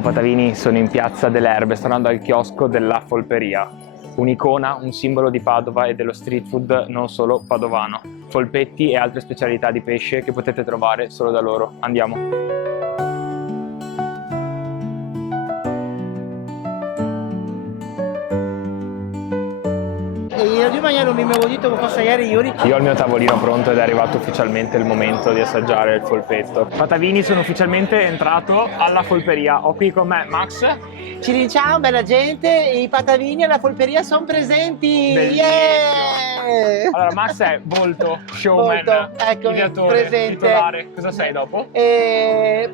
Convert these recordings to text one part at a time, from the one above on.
Ciao Patavini, sono in piazza dell'Erbe, sto andando al chiosco della Folperia, un'icona, un simbolo di Padova e dello street food non solo padovano. Polpetti e altre specialità di pesce che potete trovare solo da loro. Andiamo! Io mangiare mi avevo detto che posso ieri Io ho il mio tavolino pronto ed è arrivato ufficialmente il momento di assaggiare il polpetto. Patavini, sono ufficialmente entrato alla Folperia. Ho qui con me Max. Ci diciamo, bella gente, i patavini alla Folperia sono presenti! Bellissimo. Yeah! Allora, Max è volto, showman, Volto, eccomi, ideatore, presente. titolare. Cosa sei dopo? Che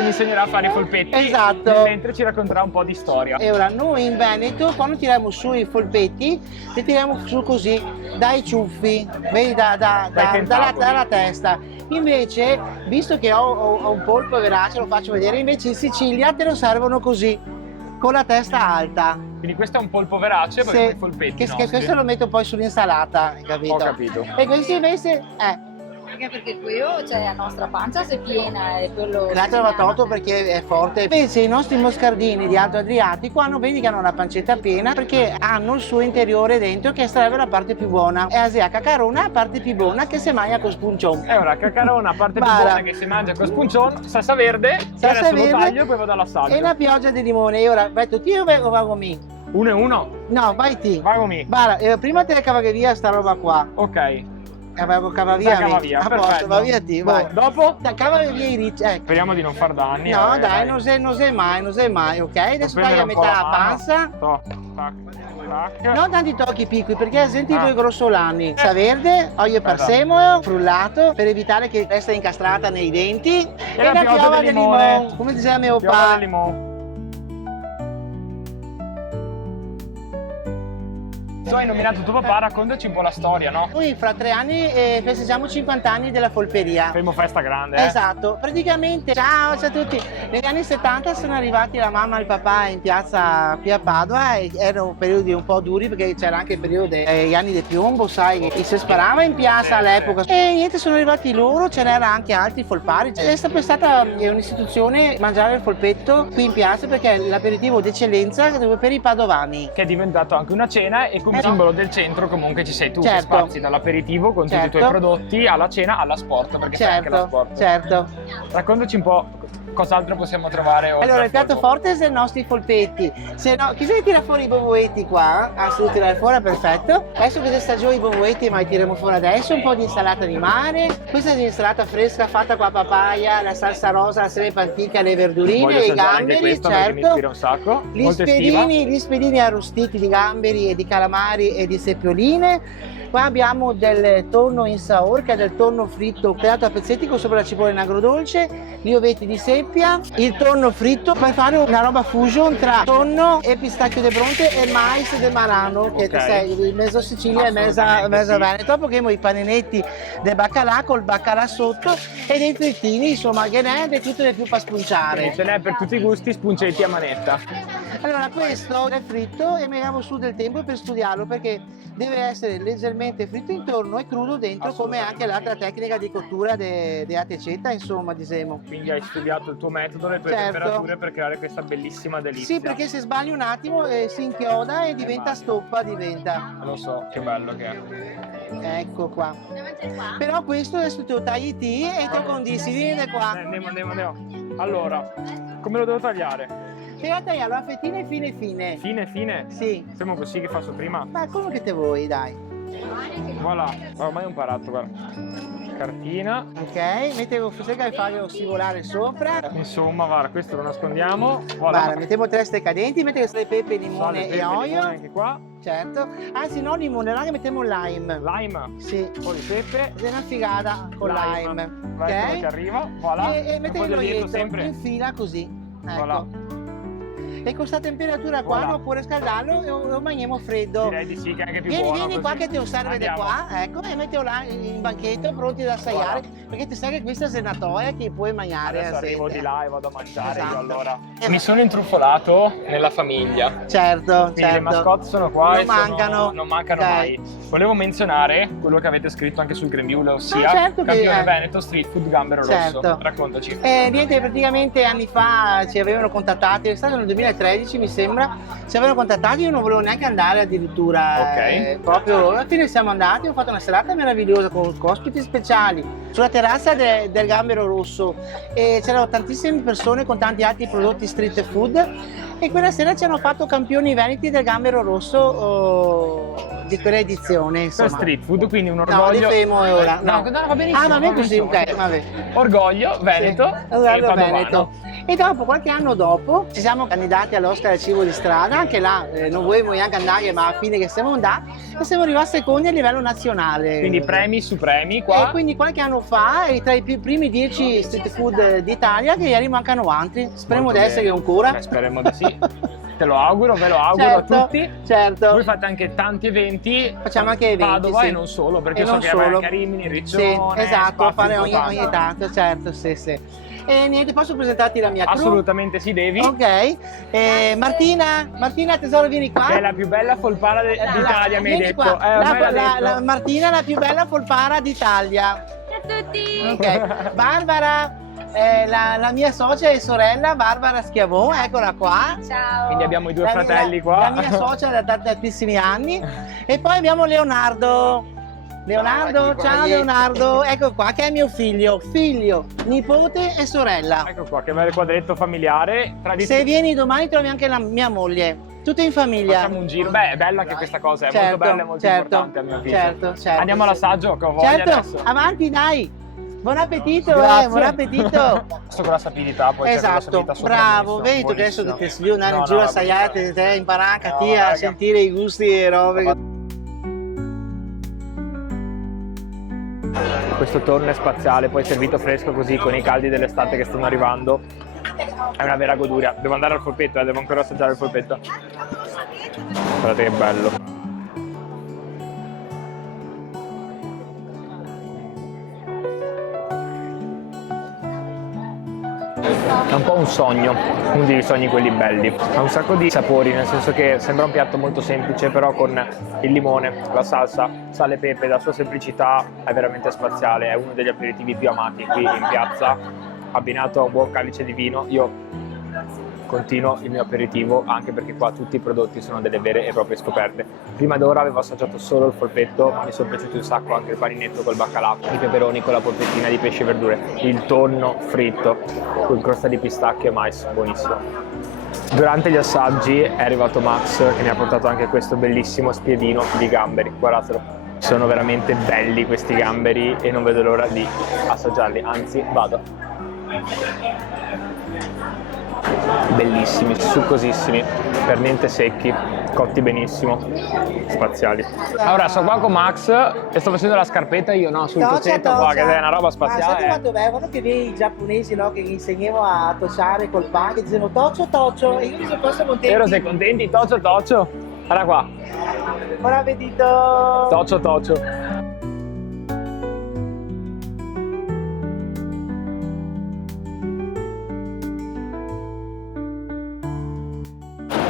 mi insegnerà a fare i polpetti. Esatto. Mentre ci racconterà un po' di storia. E ora noi in Veneto quando tiriamo su i polpetti li tiriamo su così dai ciuffi, vedi dalla testa. Invece, visto che ho un polpo verace, lo faccio vedere, invece in Sicilia te lo servono così, con la testa alta. Quindi questo è un polpo verace, poi i polpetti nostri. Questo lo metto poi sull'insalata, capito? Ho capito. E questo invece perché quello, cioè, la nostra pancia si è piena e quello... l'altro va tolto perché è forte. Invece i nostri moscardini di Alto Adriatico vedi che hanno la pancetta piena perché hanno il suo interiore dentro che sarebbe la parte più buona. E Asia cacarona la parte più buona che si mangia con spuncion. E ora cacarona, parte più buona che si mangia con spuncion, salsa verde, adesso lo taglio e poi vado all'assaggio. E la pioggia di limone. E ora vai tu o vago mi? 1 e 1? No, vai ti. Vago mi. Guarda, prima te ne cava via sta roba qua. Ok. Cava via, perfetto. Va via ti, vai. Dopo? Cava via i ricci, ecco. Speriamo di non far danni. No, dai, non sei mai, ok? Adesso tagli a metà la panza. Non tanti tocchi piccoli perché senti voi grossolani. Sa verde, olio prezzemolo, frullato per evitare che resta incastrata nei denti. E la piova di limone. Come diceva mio papà. Tu hai nominato tuo papà, raccontaci un po' la storia, no? Noi fra 3 anni festeggiamo 50 anni della Folperia. Faremo festa grande, Esatto, praticamente, ciao a tutti. Negli anni 70 sono arrivati la mamma e il papà in piazza qui a Padova e erano periodi un po' duri perché c'era anche il periodo degli anni del piombo, sai, che si sparava in piazza all'epoca. E niente, sono arrivati loro, ce n'era anche altri folpari. È sempre stata un'istituzione mangiare il polpetto qui in piazza perché è l'aperitivo d'eccellenza per i padovani. Che è diventato anche una cena e come simbolo del centro comunque ci sei tu, che Certo. spazi dall'aperitivo con tutti i tuoi prodotti alla cena, alla sport, perché sai anche la sport. Certo. Raccontaci un po' cos'altro possiamo trovare oltre Allora, al il piatto polpo. forte sono i nostri polpetti. Se no, chi se ne tira fuori i bovoetti qua? Ah, se li tirare fuori, perfetto. Adesso che stagione i bovoetti, ma li tiriamo fuori adesso. Un po' di insalata di mare. Questa è l'insalata fresca fatta con la papaya, la salsa rosa, la serepa antica, le verdurine, Voglio i assaggiare anche gamberi, questo perché mi certo. ispira un sacco. Gli Molto estiva. spiedini arrostiti di gamberi e di calamari e di seppioline. Qua abbiamo del tonno in saor, che è del tonno fritto tagliato a pezzetti con sopra la cipolla in agrodolce, gli ovetti di seppia, il tonno fritto per fare una roba fusion tra tonno e pistacchio de bronte e mais de marano, che sei mezzo Sicilia e mezza Veneto. Dopo che abbiamo i paninetti del baccalà col baccalà sotto e dei frittini, insomma, che ne è tutto di più per spunciare. Ce n'è per tutti i gusti, spuncetti a manetta. Allora, questo è fritto e mettiamo su del tempo per studiarlo perché deve essere leggermente fritto intorno e crudo dentro, come anche l'altra tecnica di cottura di atecetta, insomma, diciamo. Quindi hai studiato il tuo metodo, le tue temperature per creare questa bellissima delizia. Sì, perché se sbagli un attimo si inchioda e diventa stoppa, Lo so, che bello che è. Ecco qua. Però questo adesso te lo tagli e te lo condissi, vieni qua. Andiamo. Allora, come lo devo tagliare? Devi tagliarlo a fettine fine. Fine? Sì. Siamo così che faccio prima? Ma come che te vuoi, dai. Voilà, ormai ho imparato, guarda. Cartina. Ok, mettiamo cerca di farlo scivolare sopra. Insomma, guarda, questo lo nascondiamo. Voilà. Guarda, mettiamo 3 steccadenti, mettiamo sale, pepe, limone e olio. Anche qua. Certo. Anzi no, limone, là che mettiamo lime. Lime? Sì. Un po' di pepe. Ed è una figata con lime. Vai, Ok? che arriva. Voilà. E mettiamo dietro l'olietto sempre. in fila così. Ecco. Voilà. E con questa temperatura qua Voilà. non può riscaldarlo e lo mangiamo freddo. Direi di sì, che è anche più Vieni, buono vieni qua così. che te lo serve di Andiamo. qua, ecco, e mettilo là in banchetto pronti da assaiare, perché ti sai che questa è senatoia che puoi mangiare. Adesso arrivo di là e vado a mangiare Esatto. io allora. Mi sono intrufolato nella famiglia. Certo, Quindi certo. le mascotte sono qua Non e mancano. non mancano Ok. mai. Volevo menzionare quello che avete scritto anche sul grembiule, ossia certo che- campione Veneto Street Food Gambero Certo. Rosso. Raccontaci. Niente, praticamente anni fa ci avevano contattati, è stato nel 2013 mi sembra, ci avevano contattati, io non volevo neanche andare addirittura, Ok. proprio alla fine siamo andati, ho fatto una serata meravigliosa con ospiti speciali sulla terrazza del Gambero Rosso e c'erano tantissime persone con tanti altri prodotti street food e quella sera ci hanno fatto campioni veneti del Gambero Rosso di quella edizione, Per insomma. street food, quindi un No, orgoglio. li fermo ora. No, no, va benissimo. Ah, va bene così, benissimo. ok, vabbè. Orgoglio, Veneto Sì, e Orgoglio Padovano. Veneto. E dopo, qualche anno dopo, ci siamo candidati all'Oscar del cibo di strada, anche là non volevo neanche andare, ma a fine che siamo andati, e siamo arrivati secondi a livello nazionale. Quindi premi su premi qua. E quindi qualche anno fa, tra i primi 10 street food d'Italia, che ieri mancano altri, speriamo Molto di essere bene. ancora. Beh, speriamo di sì. Te lo auguro, ve lo auguro Certo, a tutti. certo. Voi fate anche tanti eventi. Facciamo anche eventi, Padova sì. e non solo, perché E io so non che solo. vai anche a Rimini, Riccione. Sì, esatto, spazi fare ogni importanti. tanto, certo, sì, sì. E niente, posso presentarti la mia crew? Assolutamente sì, devi. Ok, Martina tesoro vieni qua. Che è la più bella folpara d'Italia, mi hai Vieni detto. qua. Ormai l'ha detto. La Martina è la più bella folpara d'Italia. Ciao a tutti! Ok, Barbara, la mia socia e sorella Barbara Schiavò, eccola qua. Ciao! Quindi abbiamo i due La fratelli mia, qua. La mia socia da tantissimi anni. E poi abbiamo Leonardo. Leonardo, ciao Leonardo, ecco qua che è mio figlio, nipote e sorella. Ecco qua, che bel quadretto familiare. Se vieni domani trovi anche la mia moglie, tutto in famiglia. Facciamo un giro. Beh, è bella anche questa cosa, è molto bella e molto importante a mio avviso. Certo, Andiamo all'assaggio, che ho voglia certo, adesso. avanti dai. Buon appetito, Grazie. buon appetito. Questo con la sapidità, poi c'è con la Esatto, sapidità sopra, bravo, benissimo, vedi tu che adesso buonissimo. ti si andare in No, giro no, a vabbè. assaiare, te imparare No, a raga. sentire i gusti e robe. Questo tonno è spaziale, poi servito fresco così con i caldi dell'estate che stanno arrivando. È una vera goduria. Devo andare al polpetto, devo ancora assaggiare il polpetto. Guardate che bello. È un po' un sogno, uno dei sogni quelli belli. Ha un sacco di sapori, nel senso che sembra un piatto molto semplice, però con il limone, la salsa, sale e pepe, la sua semplicità è veramente spaziale, è uno degli aperitivi più amati qui in piazza, abbinato a un buon calice di vino. Io continuo il mio aperitivo anche perché qua tutti i prodotti sono delle vere e proprie scoperte. Prima d'ora avevo assaggiato solo il polpetto, ma mi sono piaciuti un sacco anche il paninetto col baccalà, i peperoni con la polpettina di pesce e verdure, il tonno fritto con crosta di pistacchio e mais, buonissimo. Durante gli assaggi è arrivato Max che mi ha portato anche questo bellissimo spiedino di gamberi, guardatelo. Sono veramente belli questi gamberi e non vedo l'ora di assaggiarli, anzi vado. Bellissimi, succosissimi, per niente secchi, cotti benissimo, spaziali. Allora sono qua con Max e sto facendo la scarpetta io sul cozzetto qua, che è una roba Ma sai spaziale. quanto bello? Guarda che vedi i giapponesi, no, che insegnavo a tocciare col pan, che dicevano toccio, e io mi sono posto contenti. Vero, sei contenti? Toccio. Guarda qua, Buon appetito. toccio.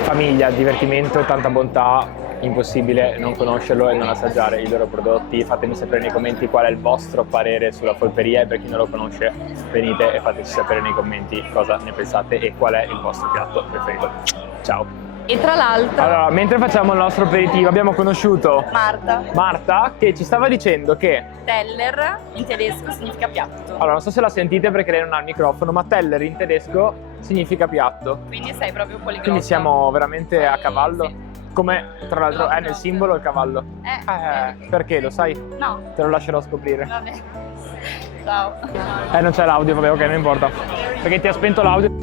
Famiglia, divertimento, tanta bontà, impossibile non conoscerlo e non assaggiare i loro prodotti. Fatemi sapere nei commenti qual è il vostro parere sulla polperia e per chi non lo conosce venite e fateci sapere nei commenti cosa ne pensate e qual è il vostro piatto preferito. Ciao! E tra l'altro, Allora, mentre facciamo il nostro aperitivo abbiamo conosciuto Marta, che ci stava dicendo che, Teller in tedesco significa piatto, allora non so se la sentite perché lei non ha il microfono, ma Teller in tedesco significa piatto. quindi sei proprio poliglotto. Quindi siamo veramente a cavallo. Sì. Come tra l'altro è nel simbolo il cavallo. Perché lo sai? No, Te lo lascerò scoprire. vabbè. Ciao. Non c'è l'audio, vabbè, ok, non importa. Perché ti ha spento l'audio.